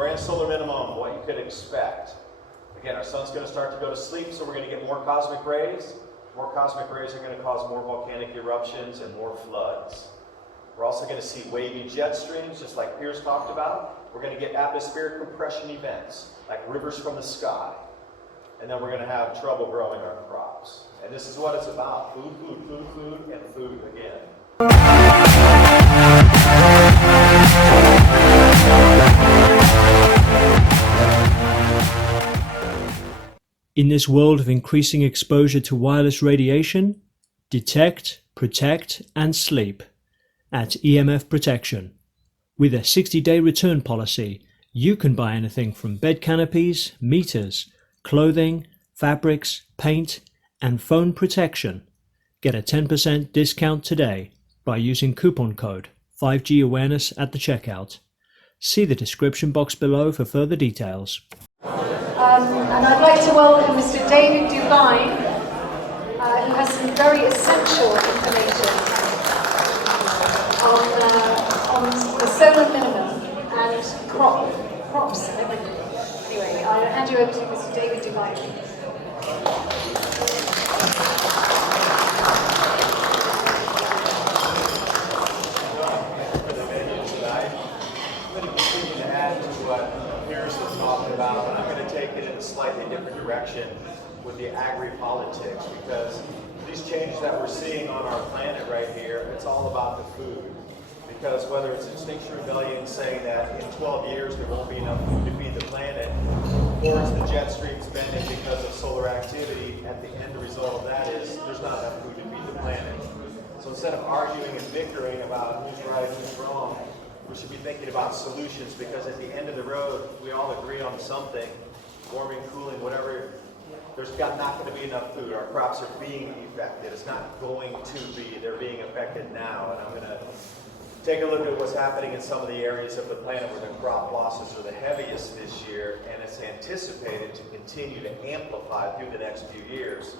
grand solar minimum, what you could expect. Again, our sun's going to start to go to sleep, so we're going to get more cosmic rays. More cosmic rays are going to cause more volcanic eruptions and more floods. We're also going to see wavy jet streams, just like Piers talked about. We're going to get atmospheric compression events, like rivers from the sky. And then we're going to have trouble growing our crops. And this is what it's about: food, food, food, food, and food again. In this world of increasing exposure to wireless radiation, detect, protect, and sleep at EMF Protection. With a 60-day return policy, you can buy anything from bed canopies, meters, clothing, fabrics, paint, and phone protection. Get a 10% discount today by using coupon code 5G Awareness at the checkout. See the description box below for further details. And I'd like to welcome Mr. David Dubyne, who has some very essential information on the solar minimum and crops and everything. Anyway, I'll hand you over to Mr. David Dubyne. I'm going to continue to add to what Piers was talking about, but I'm going to take it in a slightly different direction with the agri-politics, because these changes that we're seeing on our planet right here, it's all about the food. Because whether it's Extinction Rebellion saying that in 12 years there won't be enough food to feed the planet, or it's the jet streams bending because of solar activity, at the end result of that is there's not enough food to feed the planet. So instead of arguing and bickering about who's right, who's wrong, we should be thinking about solutions, because at the end of the road, we all agree on something: warming, cooling, whatever. There's not going to be enough food. Our crops are being affected. It's not going to be. They're being affected now. And I'm going to take a look at what's happening in some of the areas of the planet where the crop losses are the heaviest this year, and it's anticipated to continue to amplify through the next few years,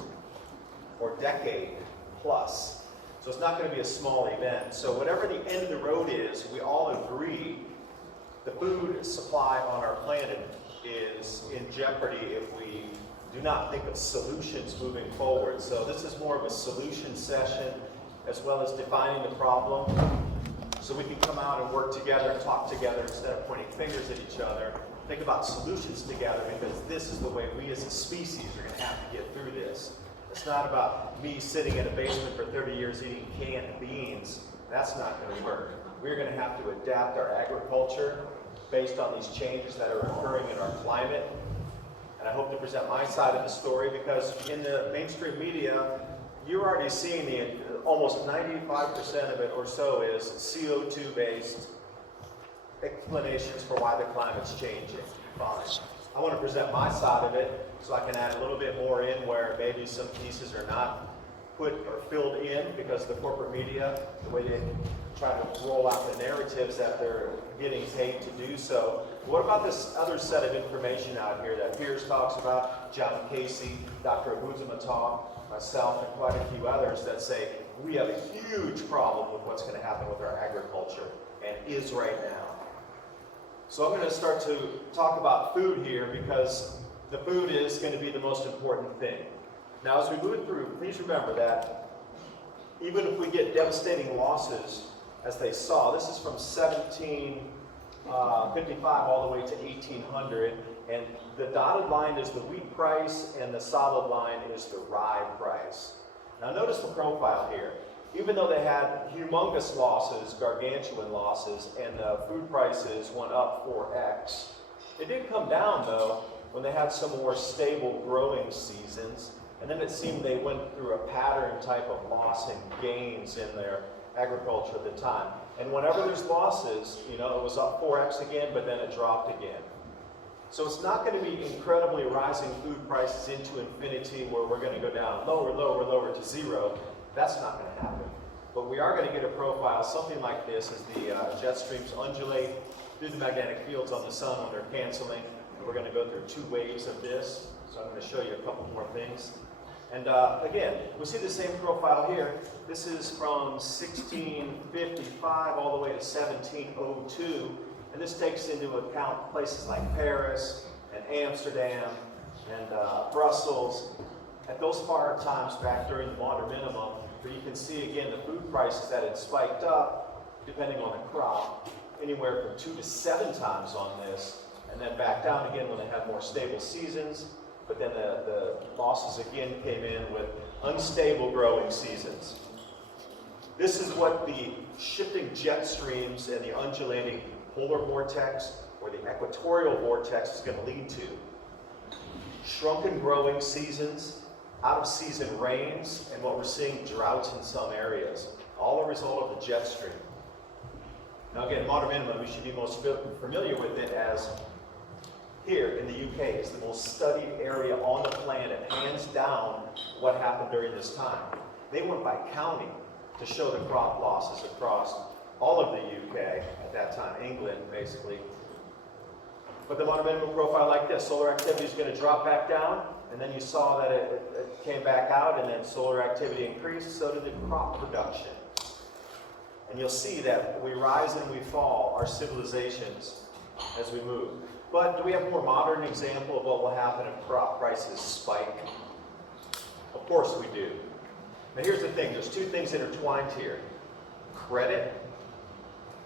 or decade plus. So it's not going to be a small event. So whatever the end of the road is, we all agree the food supply on our planet is in jeopardy if we do not think of solutions moving forward. So this is more of a solution session, as well as defining the problem, so we can come out and work together and talk together instead of pointing fingers at each other. Think about solutions together, because this is the way we as a species are going to have to get through this. It's not about me sitting in a basement for 30 years eating canned beans. That's not going to work. We're going to have to adapt our agriculture based on these changes that are occurring in our climate. And I hope to present my side of the story, because in the mainstream media, you're already seeing almost 95% of it or so is CO2 based explanations for why the climate's changing. Fine. I want to present my side of it, so I can add a little bit more in where maybe some pieces are not put or filled in because the corporate media, the way they try to roll out the narratives that they're getting paid to do so. What about this other set of information out here that Piers talks about, John Casey, Dr. Abuzamatov, myself, and quite a few others that say we have a huge problem with what's going to happen with our agriculture, and is right now. So I'm going to start to talk about food here, because the food is going to be the most important thing. Now, as we move through, please remember that even if we get devastating losses, as they saw, this is from 1755 all the way to 1800, and the dotted line is the wheat price, and the solid line is the rye price. Now, notice the profile here. Even though they had humongous losses, gargantuan losses, and the food prices went up 4x, it did come down, though, when they had some more stable growing seasons, and then it seemed they went through a pattern type of loss and gains in their agriculture at the time. And whenever there's losses, you know, it was up 4x again, but then it dropped again. So it's not going to be incredibly rising food prices into infinity where we're going to go down lower, lower, lower to zero. That's not going to happen. But we are going to get a profile, something like this, as the jet streams undulate through the magnetic fields on the sun when they're canceling. And we're going to go through 2 waves of this. So I'm going to show you a couple more things. And again, we see the same profile here. This is from 1655 all the way to 1702. And this takes into account places like Paris and Amsterdam and Brussels. At those far times back during the modern minimum, but you can see again the food prices that had spiked up, depending on the crop, anywhere from 2 to 7 times on this, and then back down again when they have more stable seasons. But then the losses again came in with unstable growing seasons. This is what the shifting jet streams and the undulating polar vortex or the equatorial vortex is going to lead to. Shrunken growing seasons, out of season rains, and what we're seeing, droughts in some areas. All a result of the jet stream. Now again, modern minimum, we should be most familiar with it as here in the UK is the most studied area on the planet, hands down what happened during this time. They went by county to show the crop losses across all of the UK, at that time England basically. But the modern minimum profile like this, solar activity is going to drop back down, and then you saw that it came back out, and then solar activity increased, so did the crop production. And you'll see that we rise and we fall, our civilizations, as we move. But do we have a more modern example of what will happen if crop prices spike? Of course we do. Now here's the thing, there's two things intertwined here. Credit,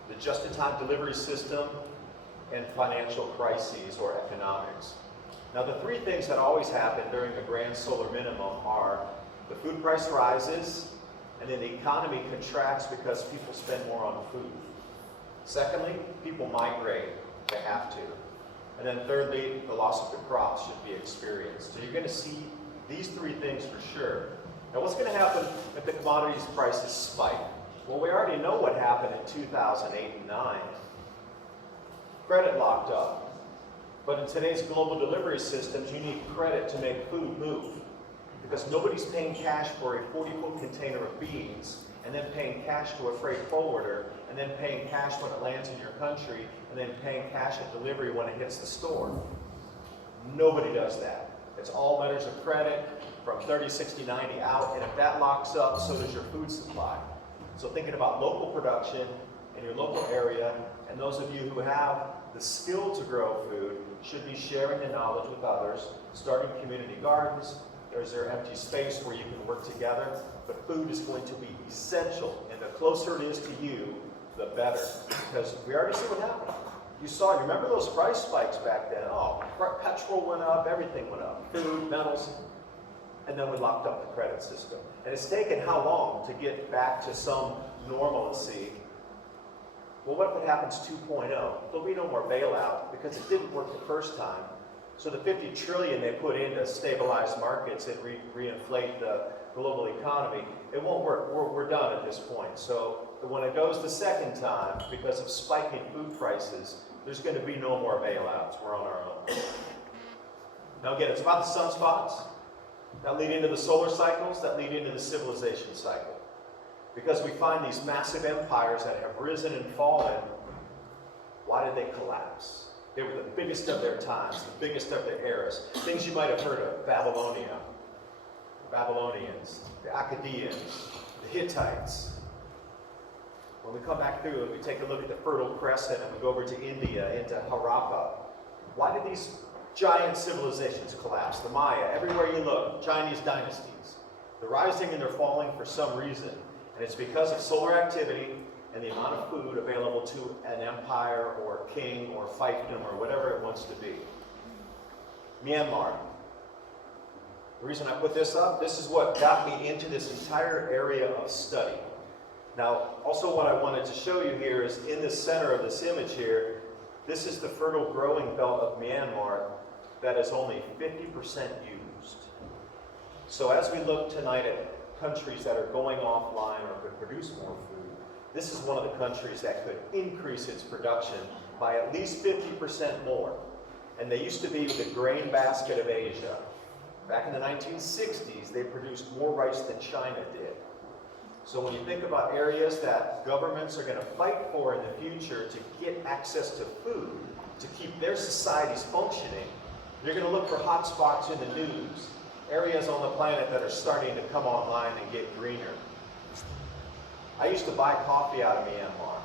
the just-in-time delivery system, and financial crises or economics. Now the three things that always happen during the grand solar minimum are the food price rises, and then the economy contracts because people spend more on food. Secondly, people migrate, they have to. And then thirdly, the loss of the crops should be experienced. So you're going to see these three things for sure. Now what's going to happen if the commodities prices spike? Well, we already know what happened in 2008 and 9. Credit locked up. But in today's global delivery systems, you need credit to make food move. Because nobody's paying cash for a 40-foot container of beans, and then paying cash to a freight forwarder, and then paying cash when it lands in your country, and then paying cash at delivery when it hits the store. Nobody does that. It's all letters of credit from 30, 60, 90 out, and if that locks up, so does your food supply. So thinking about local production in your local area, and those of you who have the skill to grow food should be sharing the knowledge with others, starting community gardens. There's their empty space where you can work together, but food is going to be essential, and the closer it is to you, the better, because we already see what happened. You saw, you remember those price spikes back then? Oh, petrol went up, everything went up, food, metals, and then we locked up the credit system. And it's taken how long to get back to some normalcy? Well, what if it happens 2.0? There'll be no more bailout because it didn't work the first time. So the 50 trillion they put in to stabilize markets and reinflate the global economy, it won't work. We're done at this point. So when it goes the second time, because of spiking food prices, there's going to be no more bailouts. We're on our own. Now again, it's about the sunspots that lead into the solar cycles, that lead into the civilization cycle. Because we find these massive empires that have risen and fallen, why did they collapse? They were the biggest of their times, the biggest of their eras. Things you might have heard of: Babylonia, the Babylonians, the Akkadians, the Hittites. When we come back through and we take a look at the Fertile Crescent and we go over to India, into Harappa, why did these giant civilizations collapse? The Maya, everywhere you look, Chinese dynasties. They're rising and they're falling for some reason. And it's because of solar activity and the amount of food available to an empire or king or fiefdom or whatever it wants to be. Myanmar. The reason I put this up, this is what got me into this entire area of study. Now, also what I wanted to show you here is in the center of this image here, this is the fertile growing belt of Myanmar that is only 50% used. So as we look tonight at countries that are going offline or could produce more food, this is one of the countries that could increase its production by at least 50% more. And they used to be the grain basket of Asia. Back in the 1960s, they produced more rice than China did. So when you think about areas that governments are going to fight for in the future to get access to food, to keep their societies functioning, they're going to look for hot spots in the news, areas on the planet that are starting to come online and get greener. I used to buy coffee out of Myanmar.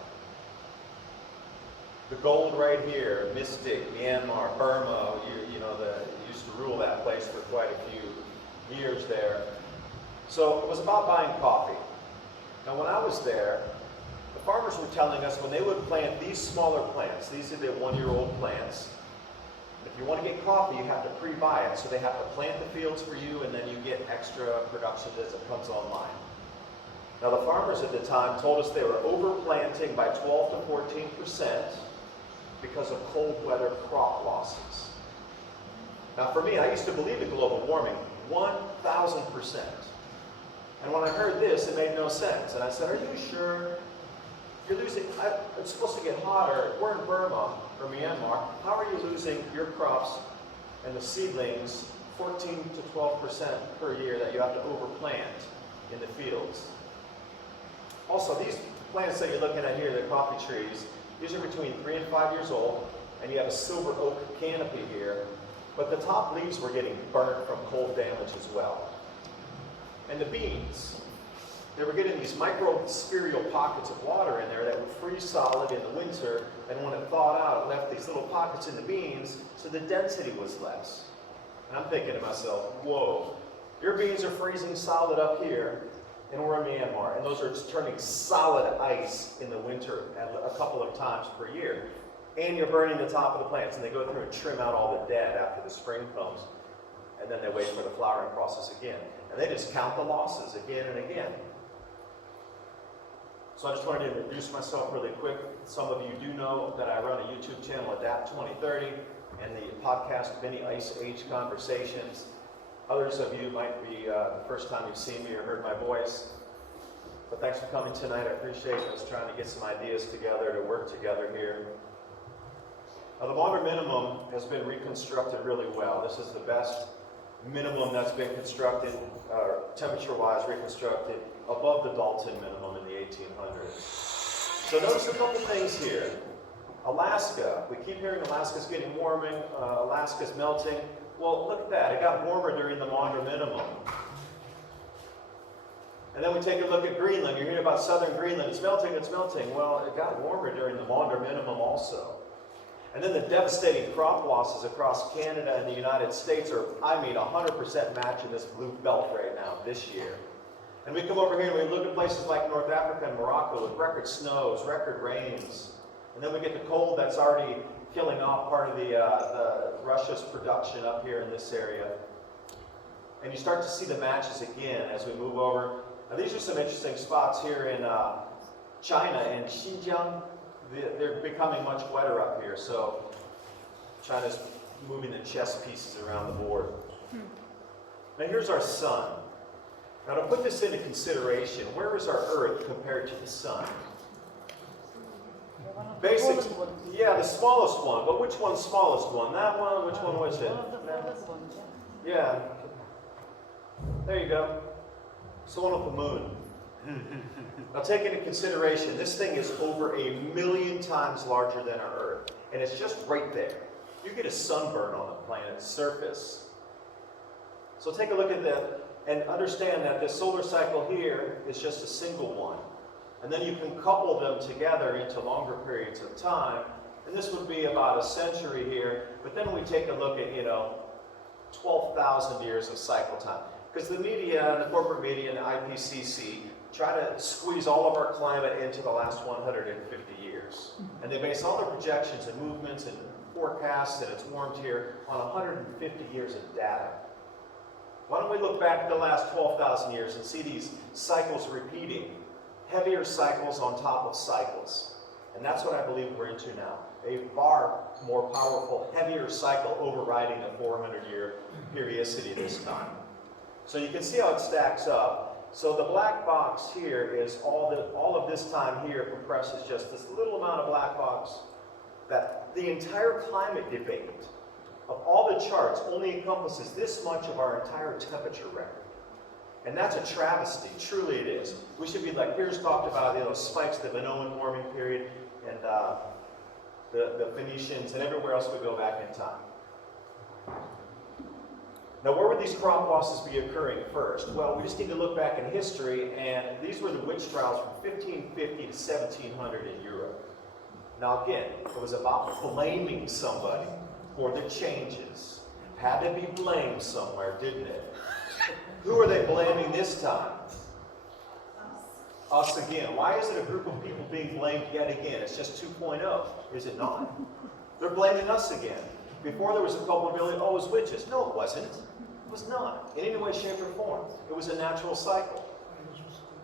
The gold right here, Mystic, Myanmar, Burma, you know, used to rule that place for quite a few years there. So it was about buying coffee. Now when I was there, the farmers were telling us when they would plant these smaller plants, these are the one-year-old plants, if you want to get coffee, you have to pre-buy it. So they have to plant the fields for you, and then you get extra production as it comes online. Now the farmers at the time told us they were overplanting by 12 to 14% because of cold weather crop losses. Now for me, I used to believe in global warming, 1,000%. And when I heard this, it made no sense. And I said, are you sure? You're losing, it's supposed to get hotter. We're in Burma or Myanmar. How are you losing your crops and the seedlings 14 to 12% per year that you have to overplant in the fields? Also, these plants that you're looking at here, the coffee trees, these are between 3 and 5 years old, and you have a silver oak canopy here, but the top leaves were getting burnt from cold damage as well. And the beans, they were getting these microspheral pockets of water in there that would freeze solid in the winter, and when it thawed out, it left these little pockets in the beans, so the density was less. And I'm thinking to myself, whoa, your beans are freezing solid up here, and we're in Myanmar, and those are turning solid ice in the winter a couple of times per year. And you're burning the top of the plants, and they go through and trim out all the dead after the spring comes, and then they wait for the flowering process again. And they just count the losses again and again. So I just wanted to introduce myself really quick. Some of you do know that I run a YouTube channel, Adapt 2030, and the podcast Mini Ice Age Conversations. Others of you might be the first time you've seen me or heard my voice. But thanks for coming tonight. I appreciate us trying to get some ideas together to work together here. Now, the modern minimum has been reconstructed really well. This is the best minimum that's been constructed, temperature-wise reconstructed, above the Dalton minimum in the 1800s. So notice a couple things here. Alaska, we keep hearing Alaska's getting warming, Alaska's melting. Well, look at that, it got warmer during the modern minimum. And then we take a look at Greenland. You're hearing about southern Greenland, it's melting, it's melting. Well, it got warmer during the modern minimum also. And then the devastating crop losses across Canada and the United States are, 100% matching this blue belt right now this year. And we come over here and we look at places like North Africa and Morocco with record snows, record rains. And then we get the cold that's already killing off part of the Russia's production up here in this area. And you start to see the matches again as we move over. Now these are some interesting spots here in China and Xinjiang. They're becoming much wetter up here, so China's moving the chess pieces around the board. Now here's our sun. Now to put this into consideration, where is our Earth compared to the sun? Basics, yeah, the smallest one, but which one's smallest one? That one, which one was it? Yeah. There you go. So one with the moon. Now take into consideration, this thing is over 1,000,000 times larger than our Earth, and it's just right there. You get a sunburn on the planet's surface. So take a look at that and understand that this solar cycle here is just a single one. And then you can couple them together into longer periods of time, and this would be about a century here, but then we take a look at, 12,000 years of cycle time. Because the media, and the corporate media, and the IPCC try to squeeze all of our climate into the last 150 years. And they base all their projections and movements and forecasts, and it's warmed here, on 150 years of data. Why don't we look back at the last 12,000 years and see these cycles repeating? Heavier cycles on top of cycles. And that's what I believe we're into now. A far more powerful, heavier cycle overriding a 400-year periodicity this time. So you can see how it stacks up. So the black box here is all of this time here compresses just this little amount of black box that the entire climate debate of all the charts only encompasses this much of our entire temperature record. And that's a travesty, truly it is. We should be like, here's talked about spikes, the Minoan warming period, and the Phoenicians, and everywhere else we go back in time. Now, where would these crop losses be occurring first? Well, we just need to look back in history, and these were the witch trials from 1550 to 1700 in Europe. Now again, it was about blaming somebody for the changes. Had to be blamed somewhere, didn't it? Who are they blaming this time? Us again. Why is it a group of people being blamed yet again? It's just 2.0, is it not? They're blaming us again. Before there was a culpability, oh, it was witches. No, it wasn't. It was not, in any way, shape, or form. It was a natural cycle.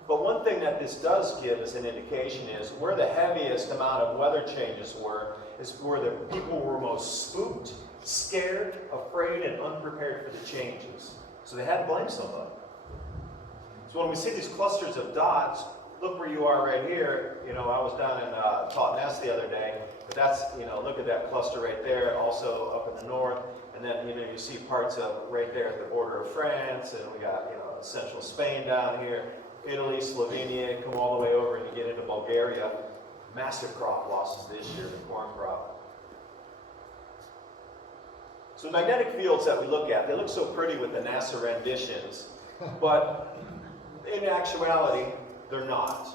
But one thing that this does give as an indication is where the heaviest amount of weather changes were, is where the people were most spooked, scared, afraid, and unprepared for the changes. So they had to blame somebody. So when we see these clusters of dots, look where you are right here. You know, I was down in Totnes the other day, but that's, you know, look at that cluster right there, also up in the north. And then, you know, you see parts of right there at the border of France, and we got, you know, central Spain down here, Italy, Slovenia, come all the way over and you get into Bulgaria. Massive crop losses this year, the corn crop. So the magnetic fields that we look at, they look so pretty with the NASA renditions, but in actuality, they're not.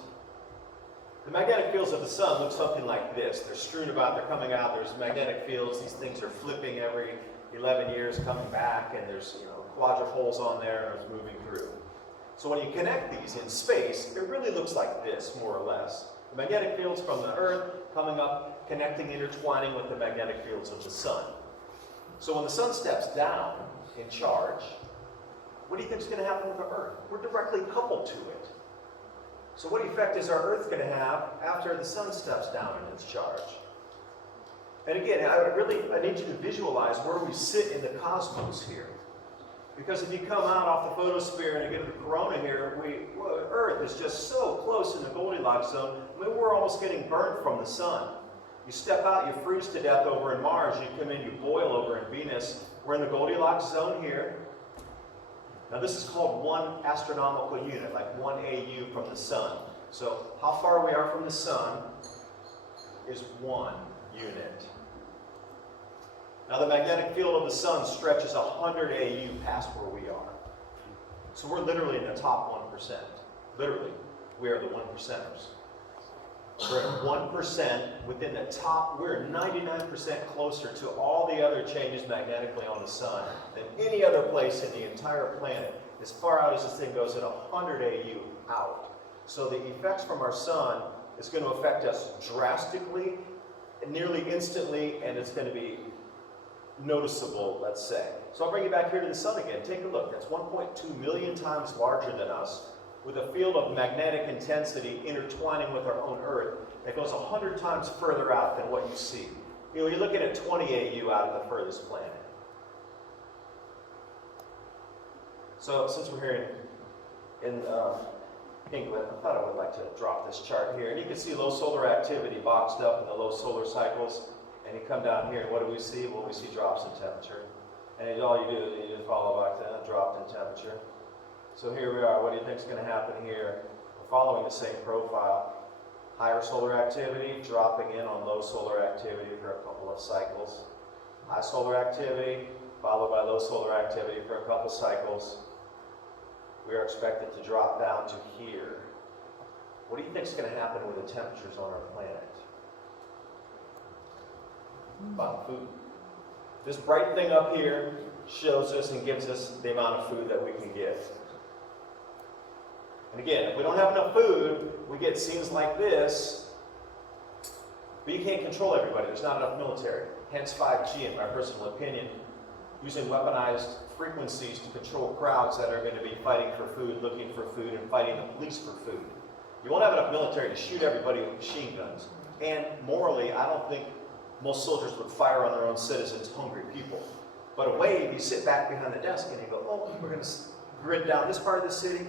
The magnetic fields of the sun look something like this. They're strewn about, they're coming out, there's magnetic fields, these things are flipping every 11 years, coming back, and there's, you know, quadrupoles on there, and it's moving through. So when you connect these in space, it really looks like this, more or less. The magnetic fields from the Earth coming up, connecting, intertwining with the magnetic fields of the sun. So when the sun steps down in charge, what do you think is going to happen with the Earth? We're directly coupled to it. So what effect is our Earth going to have after the sun steps down in its charge? And again, I need you to visualize where we sit in the cosmos here. Because if you come out off the photosphere and you get to the corona here, Earth is just so close in the Goldilocks zone. I mean, we're almost getting burnt from the sun. You step out, you freeze to death over in Mars. You come in, you boil over in Venus. We're in the Goldilocks zone here. Now this is called 1 astronomical unit, like 1 AU from the sun. So how far we are from the sun is 1 unit. Now the magnetic field of the sun stretches 100 AU past where we are. So we're literally in the top 1%. Literally, we are the 1%ers. We're at 1% within the top, we're 99% closer to all the other changes magnetically on the sun than any other place in the entire planet. As far out as this thing goes at 100 AU out. So the effects from our sun is going to affect us drastically, nearly instantly, and it's going to be noticeable, let's say. So I'll bring you back here to the sun again. Take a look. That's 1.2 million times larger than us, with a field of magnetic intensity intertwining with our own Earth that goes 100 times further out than what you see. You know, you're looking at 20 AU out of the furthest planet. So since we're here in England, I thought I would like to drop this chart here. And you can see low solar activity boxed up in the low solar cycles. And you come down here, and what do we see? Well, we see drops in temperature. And all you do is you just follow back to that drop in temperature. So here we are. What do you think is going to happen here? We're following the same profile. Higher solar activity, dropping in on low solar activity for a couple of cycles. High solar activity, followed by low solar activity for a couple cycles. We are expected to drop down to here. What do you think is going to happen with the temperatures on our planet? About food. This bright thing up here shows us and gives us the amount of food that we can get. And again, if we don't have enough food, we get scenes like this, but you can't control everybody. There's not enough military. Hence 5G, in my personal opinion, using weaponized frequencies to control crowds that are going to be fighting for food, looking for food, and fighting the police for food. You won't have enough military to shoot everybody with machine guns. And morally, I don't think most soldiers would fire on their own citizens, hungry people. But a wave, you sit back behind the desk and you go, oh, we're going to grid down this part of the city.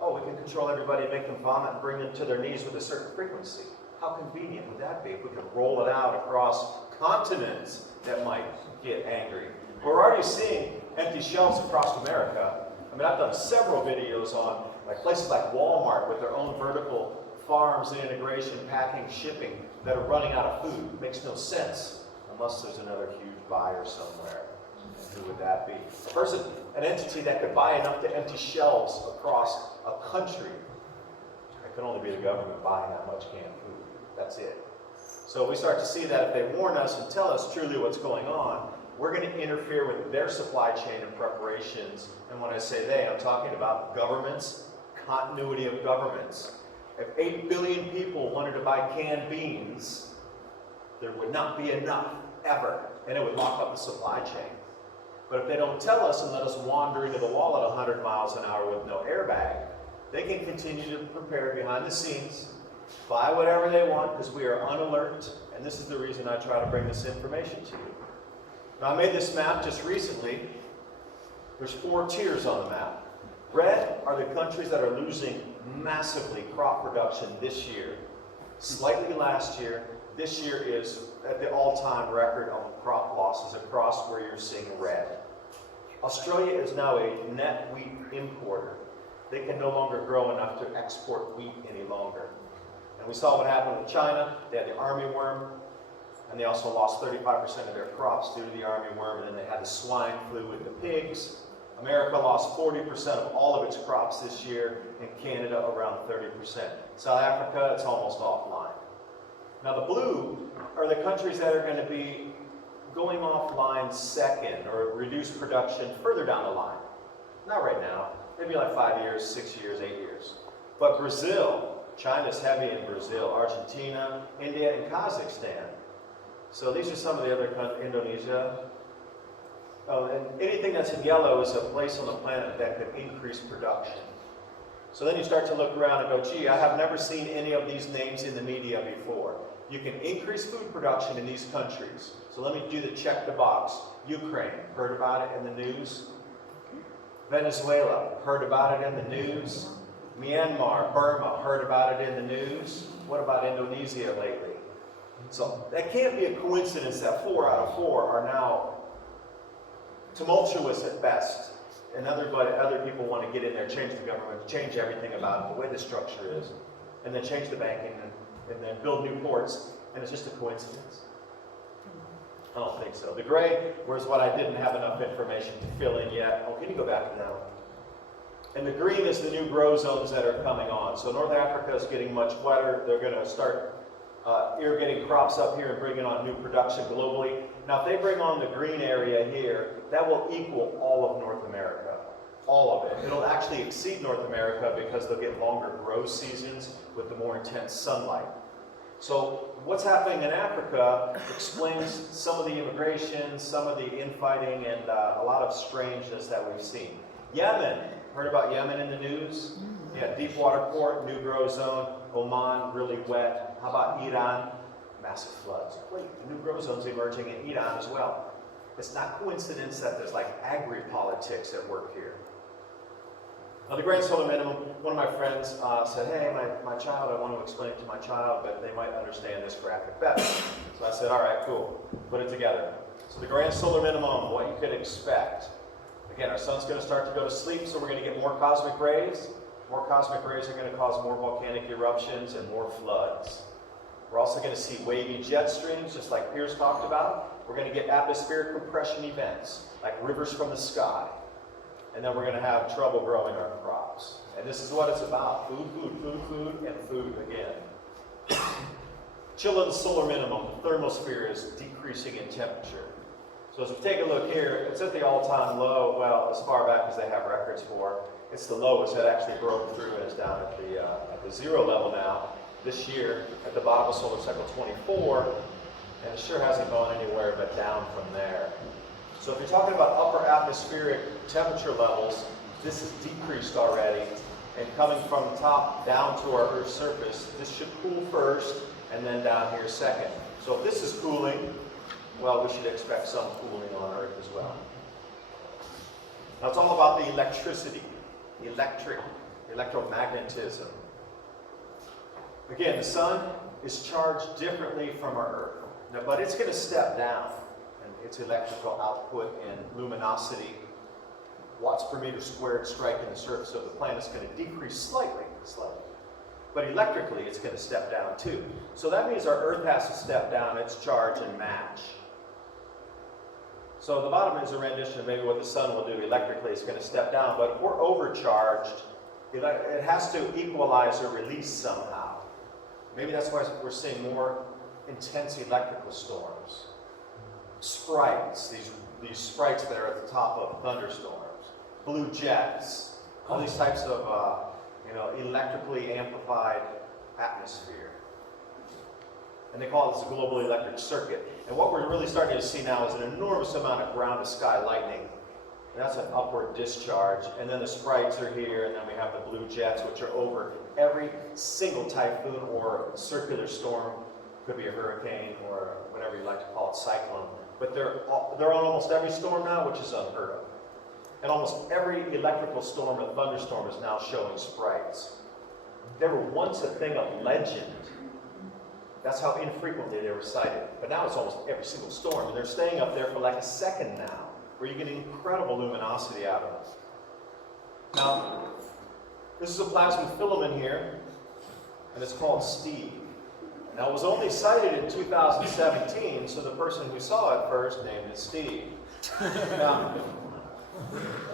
Oh, we can control everybody and make them vomit and bring them to their knees with a certain frequency. How convenient would that be if we could roll it out across continents that might get angry? We're already seeing empty shelves across America. I mean, I've done several videos on like places like Walmart with their own vertical farms and integration, packing, shipping, that are running out of food. It makes no sense unless there's another huge buyer somewhere. And who would that be? A person, an entity that could buy enough to empty shelves across a country. It could only be the government buying that much canned food. That's it. So we start to see that if they warn us and tell us truly what's going on, we're going to interfere with their supply chain and preparations. And when I say they, I'm talking about governments, continuity of governments. If 8 billion people wanted to buy canned beans, there would not be enough, ever, and it would lock up the supply chain. But if they don't tell us and let us wander into the wall at 100 miles an hour with no airbag, they can continue to prepare behind the scenes, buy whatever they want because we are unalert, and this is the reason I try to bring this information to you. Now, I made this map just recently. There's 4 tiers on the map. Red are the countries that are losing massively crop production this year. Slightly last year. This year is at the all-time record of crop losses across where you're seeing red. Australia is now a net wheat importer. They can no longer grow enough to export wheat any longer. And we saw what happened with China. They had the armyworm, and they also lost 35% of their crops due to the armyworm, and then they had the swine flu with the pigs. America lost 40% of all of its crops this year, and Canada around 30%. South Africa, it's almost offline. Now the blue are the countries that are going to be going offline second or reduce production further down the line. Not right now, maybe like 5 years, 6 years, 8 years. But Brazil, China's heavy in Brazil, Argentina, India, and Kazakhstan. So these are some of the other countries, Indonesia. Oh, and anything that's in yellow is a place on the planet that could increase production. So then you start to look around and go, gee, I have never seen any of these names in the media before. You can increase food production in these countries. So let me do the check the box. Ukraine, heard about it in the news. Venezuela, heard about it in the news. Myanmar, Burma, heard about it in the news. What about Indonesia lately? So that can't be a coincidence that 4 out of 4 are now tumultuous at best. And other people want to get in there, change the government, change everything about it, the way the structure is, and then change the banking, and then build new ports, and it's just a coincidence. I don't think so. The gray was what I didn't have enough information to fill in yet. Oh, can you go back to that one? And the green is the new grow zones that are coming on. So North Africa is getting much wetter. They're going to start irrigating crops up here and bringing on new production globally. Now, if they bring on the green area here, that will equal all of North America, all of it. It'll actually exceed North America because they'll get longer grow seasons with the more intense sunlight. So what's happening in Africa explains some of the immigration, some of the infighting, and a lot of strangeness that we've seen. Yemen, heard about Yemen in the news? Yeah, deep water port, new grow zone. Oman, really wet. How about Iran? Massive floods. Wait, the new grow zone's emerging in Iran as well. It's not coincidence that there's like agri-politics at work here. Now the grand solar minimum, one of my friends said, hey, my child, I want to explain it to my child, but they might understand this graphic better. So I said, all right, cool, put it together. So the grand solar minimum, what you could expect. Again, our sun's going to start to go to sleep, so we're going to get more cosmic rays. More cosmic rays are going to cause more volcanic eruptions and more floods. We're also going to see wavy jet streams, just like Piers talked about. We're going to get atmospheric compression events, like rivers from the sky. And then we're going to have trouble growing our crops. And this is what it's about. Food, food, food, food, and food again. Chill of the solar minimum. The thermosphere is decreasing in temperature. So as we take a look here, it's at the all-time low, well, as far back as they have records for. It's the lowest that actually broke through and is down at the 0 level now. This year, at the bottom of solar cycle 24, and it sure hasn't gone anywhere but down from there. So if you're talking about upper atmospheric temperature levels, this has decreased already, and coming from the top down to our Earth's surface, this should cool first, and then down here second. So if this is cooling, well, we should expect some cooling on Earth as well. Now it's all about the electricity, electromagnetism. Again, the sun is charged differently from our Earth, now, but it's going to step down in its electrical output and luminosity. Watts per meter squared striking the surface of the planet is going to decrease slightly. But electrically, it's going to step down too. So that means our Earth has to step down its charge and match. So the bottom is a rendition of maybe what the sun will do electrically. It's going to step down, but if we're overcharged, it has to equalize or release somehow. Maybe that's why we're seeing more intense electrical storms. Sprites, these sprites that are at the top of thunderstorms. Blue jets, all these types of electrically amplified atmosphere. And they call this a global electric circuit. And what we're really starting to see now is an enormous amount of ground-to-sky lightning. And that's an upward discharge. And then the sprites are here, and then we have the blue jets, which are over every single typhoon or circular storm. Could be a hurricane or whatever you like to call it, cyclone. But they're on almost every storm now, which is unheard of. And almost every electrical storm or thunderstorm is now showing sprites. They were once a thing of legend. That's how infrequently they were sighted. But now it's almost every single storm. And they're staying up there for like a second now, where you get incredible luminosity out of them. Now, this is a plasma filament here, and it's called Steve. Now, it was only sighted in 2017, so the person who saw it first named it Steve. Now,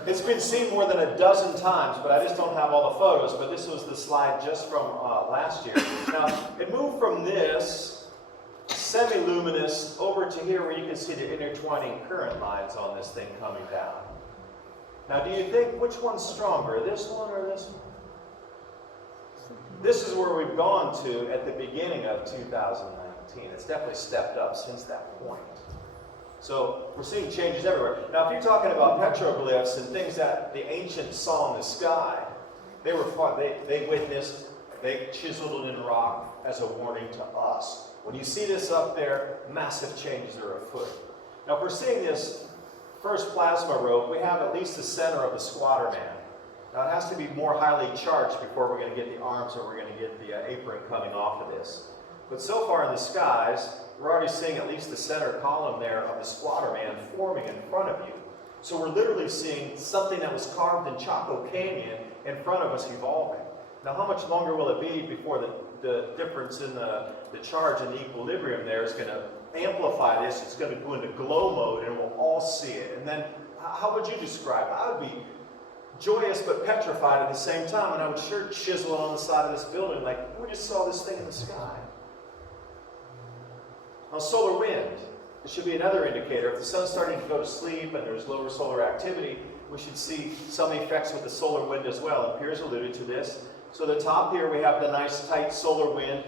it's been seen more than a dozen times, but I just don't have all the photos, but this was the slide just from last year. Now, it moved from this semi-luminous over to here where you can see the intertwining current lines on this thing coming down. Now, do you think which one's stronger, this one or this one? This is where we've gone to at the beginning of 2019. It's definitely stepped up since that point. So we're seeing changes everywhere. Now, if you're talking about petroglyphs and things that the ancients saw in the sky, they witnessed, they chiseled it in rock as a warning to us. When you see this up there, massive changes are afoot. Now, if we're seeing this first plasma rope, we have at least the center of the squatter man. Now, it has to be more highly charged before we're going to get the arms or we're going to get the apron coming off of this. But so far in the skies, we're already seeing at least the center column there of the squatter man forming in front of you. So we're literally seeing something that was carved in Chaco Canyon in front of us evolving. Now, how much longer will it be before the difference in the charge and the equilibrium there is going to amplify this? It's going to go into glow mode and we'll all see it. And then, how would you describe it? I would be joyous but petrified at the same time, and I would sure chisel it on the side of this building like, we just saw this thing in the sky. Now, solar wind, it should be another indicator. If the sun's starting to go to sleep and there's lower solar activity, we should see some effects with the solar wind as well, and Piers alluded to this. So the top here, we have the nice tight solar wind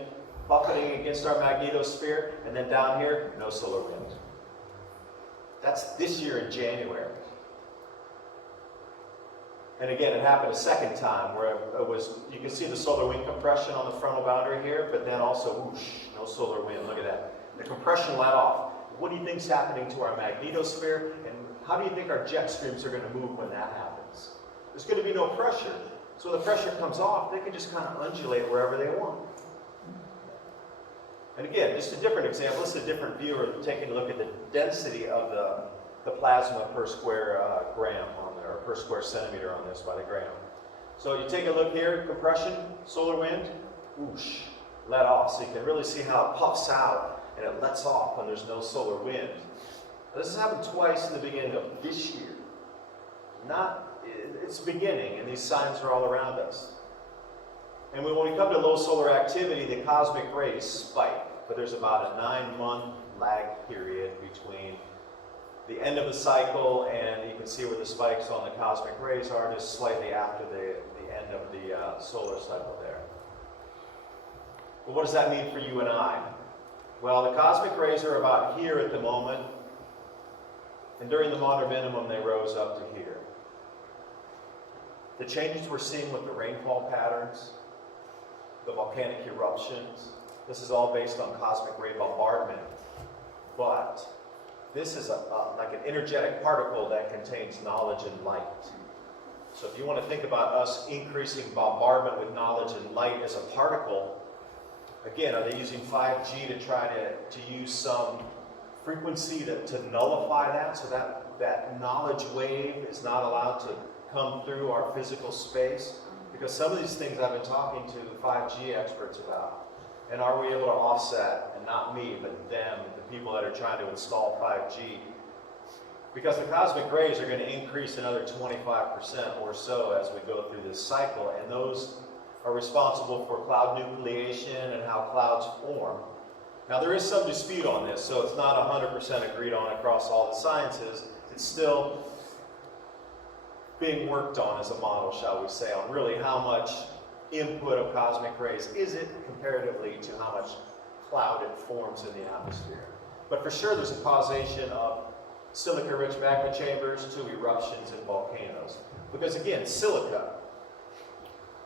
buffeting against our magnetosphere, and then down here, no solar wind. That's this year in January. And again, it happened a second time where it was, you can see the solar wind compression on the frontal boundary here, but then also whoosh, no solar wind. Look at that. The compression let off. What do you think is happening to our magnetosphere? And how do you think our jet streams are going to move when that happens? There's going to be no pressure. So when the pressure comes off, they can just kind of undulate wherever they want. And again, just a different example. This is a different view of taking a look at the density of the plasma per square gram on there, or per square centimeter on this by the gram. So you take a look here, compression, solar wind, whoosh, let off. So you can really see how it puffs out and it lets off when there's no solar wind. Now, this has happened twice in the beginning of this year. It's beginning, and these signs are all around us. And when we come to low solar activity, the cosmic rays spike, but there's about a 9-month lag period between the end of the cycle, and you can see where the spikes on the cosmic rays are just slightly after the end of the solar cycle there. But what does that mean for you and I? Well, the cosmic rays are about here at the moment, and during the Maunder minimum they rose up to here. The changes we're seeing with the rainfall patterns, the volcanic eruptions, this is all based on cosmic ray bombardment. But this is like an energetic particle that contains knowledge and light. So if you want to think about us increasing bombardment with knowledge and light as a particle, again, are they using 5G to try to use some frequency to nullify that so that knowledge wave is not allowed to come through our physical space? Because some of these things I've been talking to 5G experts about. And are we able to offset, and not me, but them, the people that are trying to install 5G? Because the cosmic rays are going to increase another 25% or so as we go through this cycle, and those are responsible for cloud nucleation and how clouds form. Now there is some dispute on this, so it's not 100% agreed on across all the sciences. It's still being worked on as a model, shall we say, on really how much input of cosmic rays is it comparatively to how much cloud it forms in the atmosphere. But for sure there's a causation of silica-rich magma chambers to eruptions in volcanoes. Because again, silica,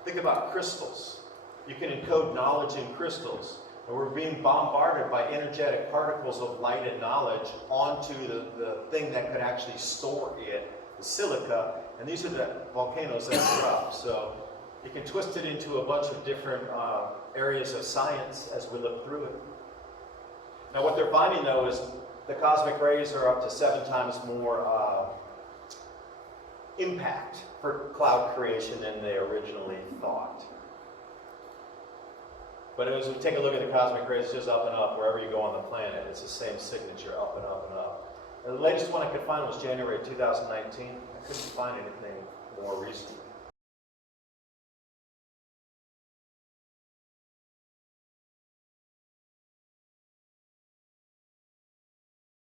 think about crystals. You can encode knowledge in crystals. And we're being bombarded by energetic particles of light and knowledge onto the thing that could actually store it, the silica, and these are the volcanoes that erupt. So you can twist it into a bunch of different areas of science as we look through it. Now what they're finding though is the cosmic rays are up to 7 times more impact for cloud creation than they originally thought. But as we take a look at the cosmic rays, it's just up and up. Wherever you go on the planet, it's the same signature, up and up and up. And the latest one I could find was January 2019. I couldn't find anything more recent.